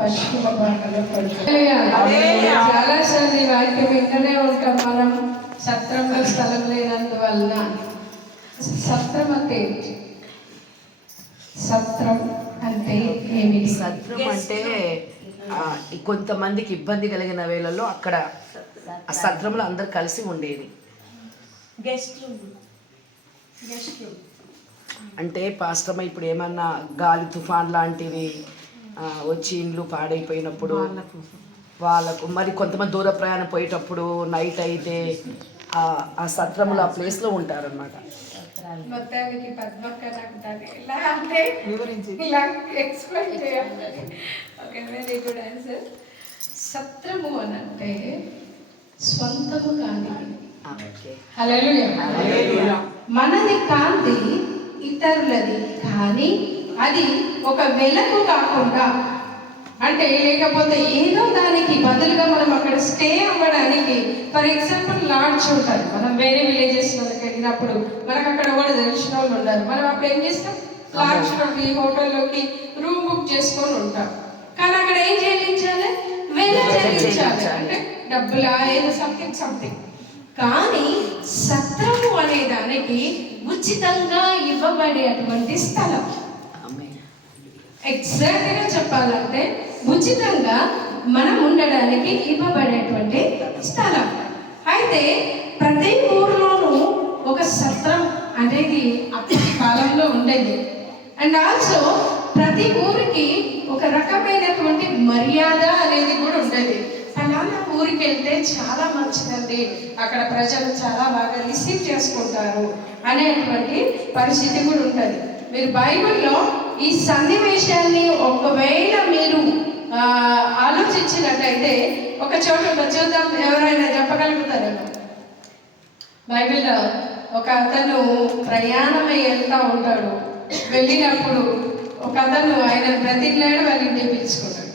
పశ్చిమ భాగంలో పడుతుంది. చాలా సార్లు ఈ వాక్యం వింటూనే ఉంటాం మనం. సత్రంలో స్థలం లేనందువలన. సత్రం అంటే ఏంటి? సత్రం అంటే ఏమిటి? సత్రం అంటే కొంతమందికి ఇబ్బంది కలిగిన వేళల్లో అక్కడ ఆ సత్రంలో అందరు కలిసి ఉండేది. అంటే పాస్టమ్మ ఇప్పుడు ఏమన్నా గాలి తుఫాన్ లాంటివి వచ్చి ఇండ్లు పాడైపోయినప్పుడు వాళ్ళకు, మరి కొంతమంది దూర ప్రయాణం పోయేటప్పుడు నైట్ అయితే ఆ సత్రంలో ఆ ప్లేస్లో ఉంటారన్నమాట. మొత్తానికి పద్మక్క నాకు దాన్ని ఎలా అంటే ఇలా ఎక్స్ప్లెయిన్ చేయాలి. Okay, very good answer. సత్రము అని అంటే స్వంతము కాని, హల్లెలూయా, మనది కాంతి ఇతరులది కానీ అది ఒక వెలకు కాకుండా, అంటే లేకపోతే ఏదో దానికి బదులుగా మనం అక్కడ స్టే అవ్వడానికి, ఫర్ ఎగ్జాంపుల్ లాడ్జ్ ఉంటుంది. మనం వేరే విలేజెస్లోకి వెళ్ళినప్పుడు మనకు అక్కడ కూడా తెలిసిన వాళ్ళు ఉంటారు. మనం అప్పుడు ఏం చేస్తాం? లాడ్జ్లోకి, హోటల్లోకి రూమ్ బుక్ చేసుకొని ఉంటాం. కానీ అక్కడ ఏం చెల్లించాలి? వెల చెల్లించాలి, అంటే డబ్బులా ఏదో సంథింగ్. కానీ సత్రము అనే దానికి ఉచితంగా ఇవ్వబడేటువంటి స్థలం. ఎగ్జాక్ట్గా చెప్పాలంటే ఉచితంగా మనం ఉండడానికి ఇవ్వబడేటువంటి స్థలం. అయితే ప్రతి ఊరిలోనూ ఒక సత్రం అనేది అప్పటి కాలంలో ఉండేది. అండ్ ఆల్సో ప్రతి ఊరికి ఒక రకమైనటువంటి మర్యాద అనేది కూడా ఉండేది. ఫలానా ఊరికి వెళ్తే చాలా మంచిదండి, అక్కడ ప్రజలు చాలా బాగా రిసీవ్ చేసుకుంటారు అనేటువంటి పరిస్థితి కూడా ఉంటుంది. మీరు బైబిల్లో ఈ సన్నివేశాన్ని ఒకవేళ మీరు ఆలోచించినట్టయితే ఒక చోట చూద్దాం, ఎవరైనా చెప్పగలుగుతారేమో? బైబిల్లో ఒక అతను ప్రయాణమై వెళ్తూ ఉంటాడు. వెళ్ళినప్పుడు ఒక అతను ఆయన బ్రతికినాడు, వాళ్ళ ఇంటికి పిలుచుకున్నాడు.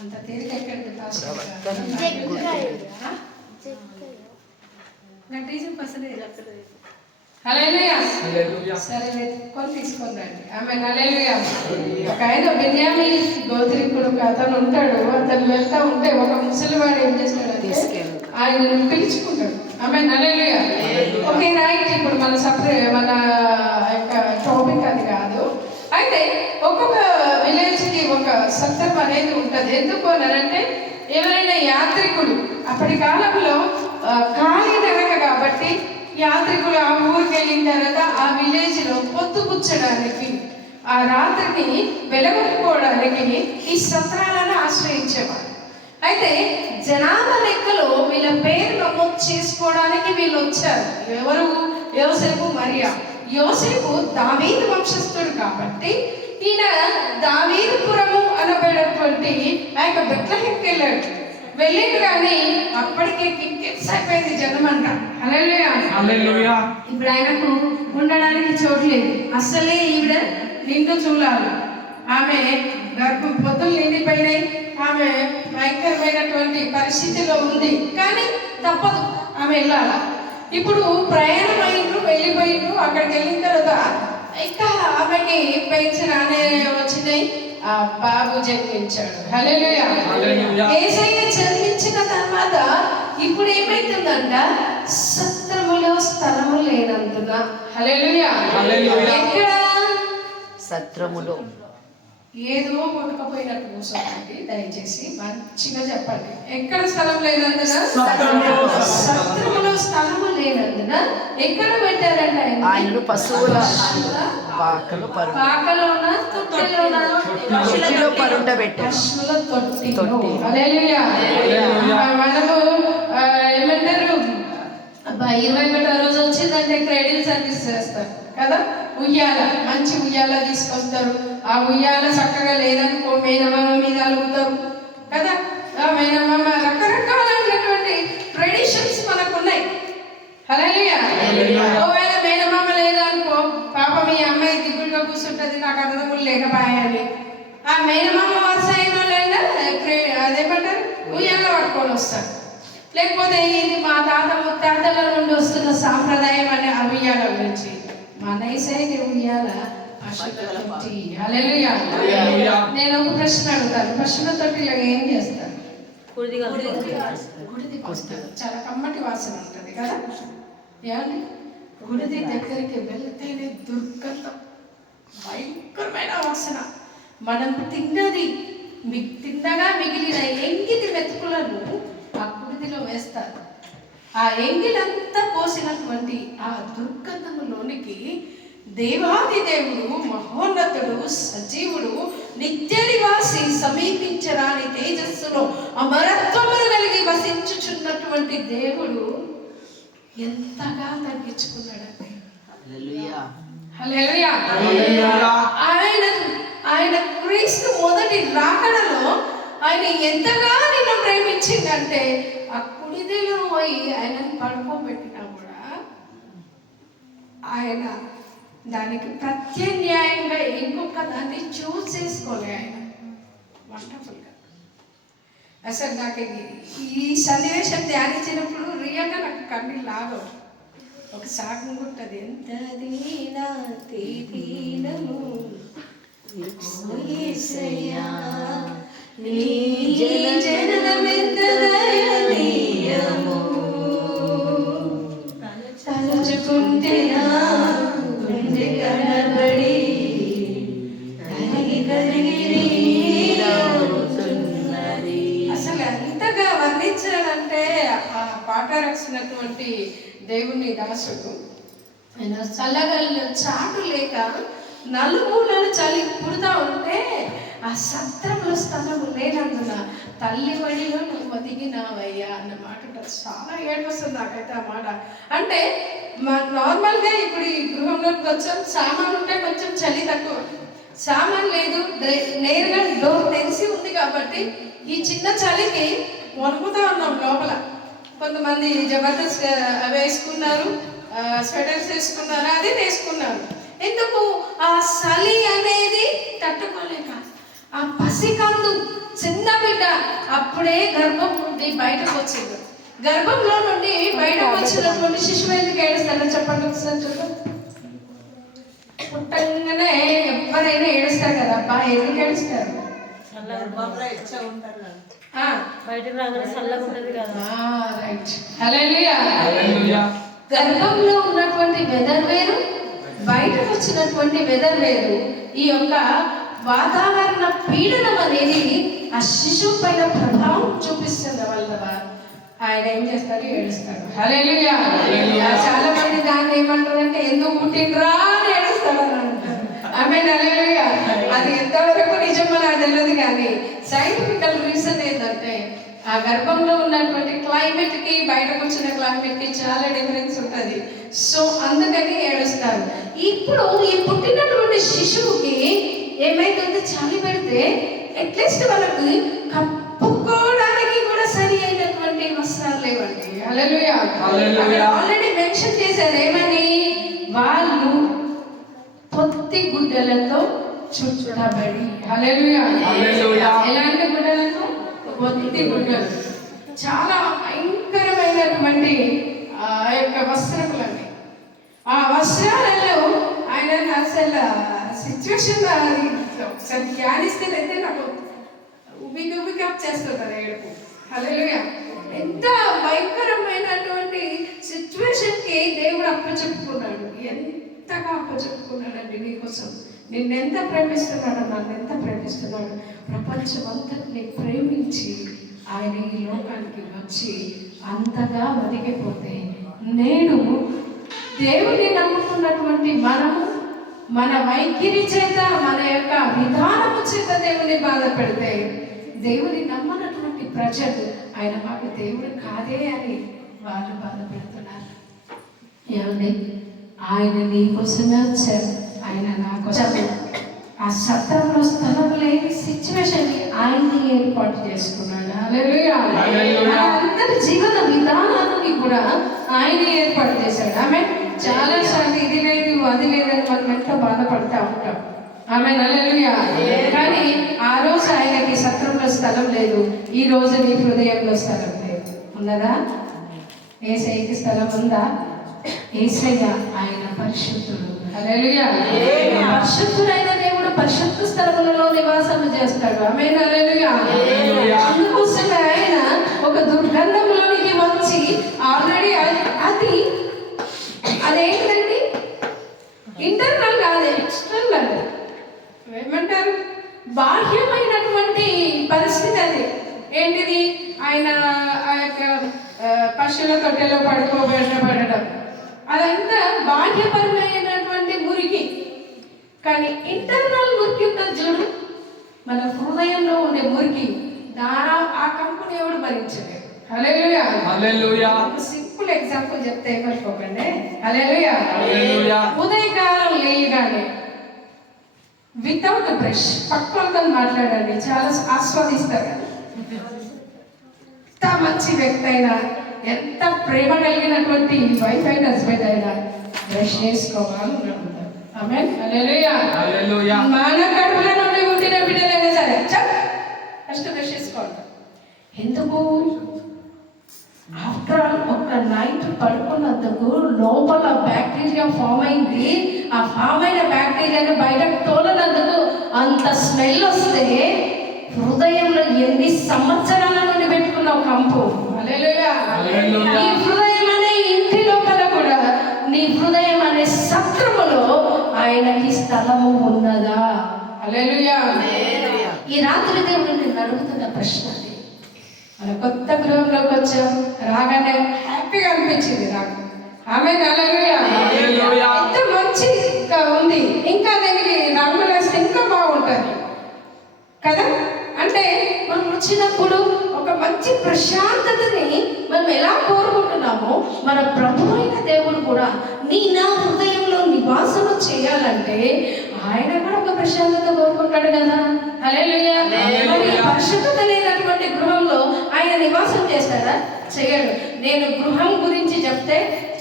అంత తేలిక ఎక్కడికి సరే కొని తీసుకొని రండి. ఆమె హల్లెలూయా. ఒక ఆయన బెన్యామీన్ గోత్రీకుడు ఒక అతను ఉంటాడు. అతను వెళ్తా ఉంటే ఒక ముసలివాడు ఏం చేస్తాడంటే ఆయన పిలుచుకుంటాడు. ఆమె హల్లెలూయా. ఓకే రైట్, ఇప్పుడు మన మన యొక్క టాపిక్ అది కాదు. అయితే ఒక్కొక్క విలేజ్కి ఒక సత్రం అనేది ఉంటుంది. ఎందుకు అనంటే ఎవరైనా యాత్రికులు, అప్పటి కాలంలో ఖాళీ నడక కాబట్టి యాత్రికులు ఆ ఊరికి వెళ్ళిన తర్వాత ఆ విలేజ్లో పొద్దుపుచ్చడానికి, ఆ రాత్రిని వెలగొట్టుకోవడానికి ఈ సత్రాలను ఆశ్రయించేవారు. అయితే జనాభా లెక్కలో వీళ్ళ పేరు నమోదు చేసుకోవడానికి వీళ్ళు వచ్చారు. ఎవరు? యోసేపు, మరియా. యోసేపు దావీదు వంశస్థుడు కాబట్టి ఈయన దావీదుపురము అనబడేటువంటి ఆ యొక్క బెత్లెహేంకి వెళ్ళాడు. కానీ అప్పటికే కిక్కిట్స్ అయిపోయింది జనం అంట. హల్లెలూయా. ఇప్పుడు ఆయనకు ఉండడానికి చోటు లేదు. అసలే ఈవిడ నిండు చూడాలి, ఆమె గర్భం పొద్దులు నిండిపోయినాయి, ఆమె భయంకరమైనటువంటి పరిస్థితిలో ఉంది. కానీ తప్పదు, ఆమె వెళ్ళాలా. ఇప్పుడు ప్రయాణం అయినరు, వెళ్ళిపోయినరు. అక్కడికి వెళ్ళిన తర్వాత ఇంకా ఆమెకి పెన్షన్ అనే వచ్చినాయి, ఆ బాబు జన్మించాడు. హల్లెలూయా. యేసయ్య జన్మించిన తర్వాత ఇప్పుడు ఏమైతుందంట? సత్రములో స్థలము లేనందున. హల్లెలూయా. ఎక్కడ? సత్రములో. ఏదో కొట్టుకపోయినట్టు కూర్చోండి, దయచేసి మంచిగా చెప్పండి. ఎక్కడ స్థలం లేనందున? సత్రములో స్థలము లేనందున ఎక్కడ పెట్టారంట? ఆయన పశువుల పాకలోన, తొట్టిలోన, పశువుల తొట్టి. హల్లెలూయా. మనము ఏమంటారు, 21వ రోజు వచ్చిందంటే క్రెడిట్ సర్వీస్ చేస్తారు కదా, ఉయ్యాల, మంచి ఉయ్యాల తీసుకొస్తారు. ఆ ఉయ్యాల చక్కగా లేదనుకో మేనమామ మీద అలుగుతారు కదా. ఆ మేనమామ రకరకాలైనటువంటి ట్రెడిషన్స్ మనకు ఉన్నాయి. హల్లెలూయా. ఒకవేళ మేనమామ లేదనుకో, పాప మీ అమ్మాయి దిగులుగా కూర్చుంటుంది, నాకు అన్నదమ్ములు లేకపోయాలి. ఆ మేనమామ వరుస అయిన వాళ్ళైనా అదేమంటారు, ఉయ్యాల పట్టుకొని వస్తారు. లేకపోతే ఇది మా తాత ముత్తాతల నుండి వస్తున్న సాంప్రదాయం అనే ఆ ఉయ్యాల గురించి. మన యేసయ్య ఉయ్యాల హల్లెలూయా. నేను ఒక ప్రశ్న అడుగుతాను, పశువుల తొట్టిలో ఏం చేస్తారు? గుడిది పోస్తారు. చాలా కమ్మటి వాసన ఉంటుంది కదా. ఏమండి, గుడిది దగ్గరికి వెళ్తేనే దుర్గంధం, భయంకరమైన వాసన. మనం తిన్నది తిన్నగా మిగిలిన ఎంగిలి మెతుకులను ఆ గుడిదిలో వేస్తారు. ఆ ఎంగిలంతా పోసినటువంటి ఆ దుర్గంధములోనికి దేవాది దేవుడు, మహోన్నతుడు, సజీవుడు, నిత్య నివాసి, సమీపించరాని తేజస్సులో అమరత్వమును కలిగి వసించుచున్నటువంటి దేవుడు ఎంతగా తగ్గించుకున్నాడండి. హల్లెలూయా. ఆయన క్రీస్తు మొదటి రాకడలో ఆయన ఎంతగా నిన్ను ప్రేమించిందంటే ఆ కుడిదిలో పోయి ఆయనను పడుకోబెట్టినా కూడా ఆయన దానికి ప్రత్యామ్నాయంగా ఇంకొక దాన్ని చూస్ చేసుకోలే. ఆయన వండర్ఫుల్గా. అసలు నాకు ఈ సన్నివేశం ధ్యానించినప్పుడు రియల్గా నాకు కన్నీళ్ళు లాగవు. ఒక సాంగ్ ఉంటుంది, ఎంత దీనా దీనము జననమెంత దయనీయము, తలుచుకుంటే గుండె కనబడి కరిగి కరిగి. అసలు ఎంతగా వర్ణించాడంటే ఆ పాట రాసినటువంటి దేవుని దాసుడు, ఆయన చల్లగల్లో చాటు లేక నలుమూలను చలి పుడుతూ ఉంటే ఆ సత్రంలో స్థలము లేనందున తల్లి వడిలో నువ్వు ఒదిగినావయ్యా అన్న మాట చాలా ఏడు వస్తుంది నాకైతే ఆ మాట. అంటే నార్మల్గా ఇప్పుడు ఈ గృహంలోకి వచ్చాం, సామాన్ ఉంటే కొంచెం చలి తక్కువ, సామాన్ లేదు, నేరుగా డోర్ తెలిసి ఉంది కాబట్టి ఈ చిన్న చలికి వణుకుతూ ఉన్నాం లోపల. కొంతమంది జబర్దస్త్ వేసుకున్నారు, స్వెటర్స్ వేసుకున్నారు, అది వేసుకున్నారు. ఎందుకు? ఆ చలి అనేది తట్టుకోలేక ఆ పసికందు చిన్న బిడ్డ అప్పుడే గర్భం నుండి బయటకు వచ్చింది. గర్భంలో నుండి బయటకు వచ్చినటువంటి శిశువు ఎందుకు ఏడుస్తారో చెప్పండి ఒకసారి. చెప్పండి. పుట్టంగానే ఎవరైనా ఏడుస్తారు కదా, అబ్బా ఎందుకు ఏడుస్తారు? గర్భంలో ఉన్నటువంటి వెదర్ వేరు, బయటకు వచ్చినటువంటి వెదర్ వేరు. ఈ యొక్క వాతావరణ పీడనం అనేది ఆ శిశువు పైన ప్రభావం చూపిస్తుంది వల్ల ఆయన ఏం చేస్తారు? ఏడుస్తారు. హల్లెలూయా. చాలా మంది దాన్ని ఏమంటారంటే ఎందుకు పుట్టినరా అని ఏడుస్తారు అని అంటారు. ఆమేన్. హల్లెలూయా. అది ఎంతవరకు నిజమో నాకు తెలియదు, కానీ సైంటిఫికల్ రీజన్ ఏంటంటే ఆ గర్భంలో ఉన్నటువంటి క్లైమేట్ కి బయటకు వచ్చిన క్లైమేట్ కి చాలా డిఫరెన్స్ ఉంటుంది. సో అందుకని ఏడుస్తారు. ఇప్పుడు ఈ పుట్టినటువంటి శిశువుకి ఏమైతుంది? చలి పెడితే అట్లీస్ట్ వాళ్ళకి కప్పుకోవడానికి కూడా సరి అయినటువంటి వస్త్రాలు లేవండి. హల్లెలూయా. ఆల్రెడీ మెన్షన్ చేశారు ఏమని? వాళ్ళు పొత్తి గుడ్డలతో చుట్టబడి. హల్లెలూయా. ఎలాంటి గుడ్డలతో? పొత్తి గుడ్డలు. చాలా భయంకరమైనటువంటి ఆ యొక్క వస్త్రములండి. ఆ వస్త్రాలలో ఆయన అసలు సిచ్యువేషన్ ఒకసారి ధ్యానిస్తేనైతే నాకు ఉబికప్ చేస్తుంటారు ఏడుపు. హల్లెలూయా. ఎంత భయంకరమైనటువంటి సిచ్యువేషన్కి దేవుడు అప్పచెప్పుకున్నాడు. ఎంతగా అప్పచెప్పుకున్నాడండి నీకోసం. నిన్నెంత ప్రేమిస్తున్నాడు, నన్ను ఎంత ప్రేమిస్తున్నాడు. ప్రపంచం అంతటిని ప్రేమించి ఆయన ఈ లోకానికి వచ్చి అంతగా ఒదిగిపోతే నేడు దేవుని నమ్ముకున్నటువంటి మనము మన వైఖరి చేత, మన యొక్క విధానము చేత దేవుని బాధ పెడితే, దేవుని నమ్మనటువంటి ప్రజలు ఆయన మాకు దేవుడు కాదే అని వాళ్ళు బాధపెడుతున్నారు. ఏమండి, ఆయన నీ కోసమే వచ్చారు, ఆయన నా కోసం. ఆ సత్రంలో స్థలం లేని సిచ్యువేషన్ ఆయన్ని ఏర్పాటు చేసుకున్నాడు. హల్లెలూయా. అందరి జీవన విధానాన్ని కూడా ఆయన ఏర్పాటు చేశాడు. ఆమె చాలా సార్లు ఇది లేదు అది లేదని మనం ఎంతో బాధపడుతూ ఉంటాం. ఆమె హల్లెలూయా. కానీ ఆ రోజు ఆయనకి సత్రంలో స్థలం లేదు, ఈ రోజు నీ హృదయంలో స్థలం లేదు. ఉన్నదా? యేసయ్యకి స్థలం ఉందా? యేసయ్య ఆయన పరిశుద్ధుడు, హల్లెలూయా. పరిశుద్ధుడైన దేవుడు పరిశుద్ధ స్థలములలో నివాసం చేస్తాడు. ఆమేన్. హల్లెలూయా. అందుకోసమే ఆయన ఒక దుర్గంధంలోనికి వచ్చి ఆల్రెడీ అదేంటండి, ఇంటర్నల్ కాదు, ఎక్స్టర్నల్. ఏమంటారు, బాహ్యమైనటువంటి పరిస్థితి అది. ఏంటిది, ఆయన ఆ యొక్క పశువుల తొట్టెలో పడడం, అదంతా బాహ్యపరమైనటువంటి మురికి. కానీ ఇంటర్నల్ మురికి ఉంటుంది చూడు, మన హృదయంలో ఉండే మురికి, ఆ కంపెనీ ఎవడు భరించలేదు. హల్లెలూయా. హల్లెలూయా. ఒక సింపుల్ ఎగ్జాంపుల్ చెప్తే ఏమనుకోకండి. హల్లెలూయా. హల్లెలూయా. ఉదయకాలం లేయగానే వితౌట్ బ్రష్ పక్కలతో మాట్లాడండి, చాలా ఆస్వాదిస్తారు. ఎంత మంచి వ్యక్తి అయినా, ఎంత ప్రేమ కలిగినటువంటి వైఫ్ అండ్ హస్బెండ్ అయినా బ్రష్ చేసుకోవాలి అనుకుంటారు. ఆమేన్. హల్లెలూయా. హల్లెలూయా. మన కడుపులో నుండి పుట్టిన బిడ్డలైనా సరే ఫస్ట్ బ్రష్ చేసుకోవాలి. ఎందుకు? ఆఫ్టర్ ఆల్ ఒక నైట్ పడుకున్నందుకు లోపల బ్యాక్టీరియా ఫామ్ అయింది. ఆ ఫామ్ అయిన బ్యాక్టీరియాని బయటకు తోలనందుకు అంత స్మెల్ వస్తే హృదయంలో ఎన్ని సంవత్సరాల నుండి పెట్టుకున్న కంపు. హల్లెలూయా. నీ హృదయం అనే ఇంటి లోపల కూడా, నీ హృదయం అనే సత్రములో ఆయనకి స్థలము ఉన్నదా? హల్లెలూయా. ఈ రాత్రి దేవుడు నేను అడుగుతున్న ప్రశ్న, మన కొత్త గృహంలోకి వచ్చాం, రాగానే హ్యాపీగా అనిపించింది నాకు. ఆమేన్. హల్లెలూయా. ఎంత మంచిగా ఉంది, ఇంకా దానికి రంగులు వేస్తే ఇంకా బాగుంటుంది కదా. అంటే మనం వచ్చినప్పుడు ఒక మంచి ప్రశాంతతని మనం ఎలా కోరుకుంటున్నామో, మన ప్రభు అయిన దేవుడు కూడా నా హృదయంలో నివాసము చేయాలంటే ఆయన కూడా ఒక ప్రశాంతత కోరుకుంటాడు కదా. హల్లెలూయా. మరి పరిశుద్ధత లేనటువంటి గృహంలో ఆయన నివాసం చేస్తాడా? చేయడు. నేను గృహం గురించి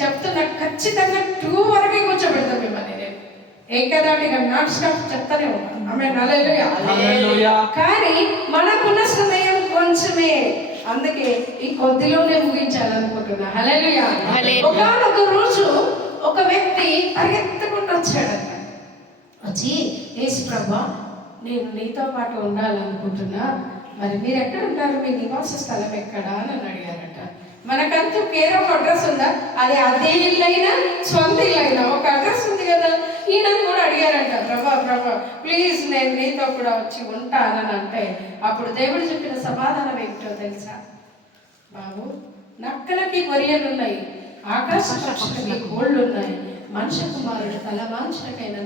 చెప్తున్నా, ఖచ్చితంగా 2 వరకే కూర్చోబెడతాం మిమ్మల్ని. నేను ఏకదాటిగా నాట్ స్టాప్ చెప్తానే ఉన్నాను. ఆమేన్. హల్లెలూయా. కానీ మనకున్న సమయం కొంచెమే, అందుకే ఈ కొద్దిలోనే ముగించాలనుకుంటున్నా. హల్లెలూయా. ఒకనొక రోజు ఒక వ్యక్తి పరిగెత్తుకుంటూ వచ్చాడంట. వచ్చి, యేసు ప్రభువా, నేను నీతో పాటు ఉండాలనుకుంటున్నా, మరి మీరు ఎక్కడ ఉంటారు, మీ నివాస స్థలం ఎక్కడా అని అడిగారట. మనకంటూ కేర్ ఆఫ్ అడ్రస్ ఉందా? అదే ఇల్లైనా సొంత ఇల్లైనా ఒక అడ్రస్ ఉంది కదా. ఈయన కూడా అడిగారంట, ప్రభా ప్లీజ్ నేను నీతో కూడా వచ్చి ఉంటానని అంటే, అప్పుడు దేవుడు చెప్పిన సమాధానం ఏంటో తెలుసా? బాబు, నక్కలకి గొర్రెలు ఉన్నాయి, ఆకాశ పక్షులకి కోళ్ళు ఉన్నాయి, మనుష్య కుమారుడు తలమాంచకైనా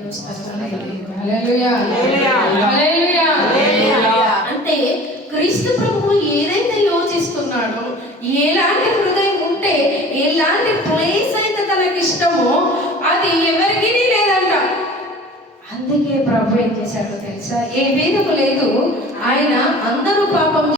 అంటే క్రీస్తు ప్రభువు ఏదైతే యోచిస్తున్నాడో, ఎలాంటి హృదయం ఉంటే, ఎలాంటి ప్లేస్ అయితే తనకి ఇష్టమో అది ఎవరికి లేదంట. అందుకే ప్రభు ఏం చేశాడో తెలుసా? ఏ వేదము లేదు, ఆయన అందరూ పాపం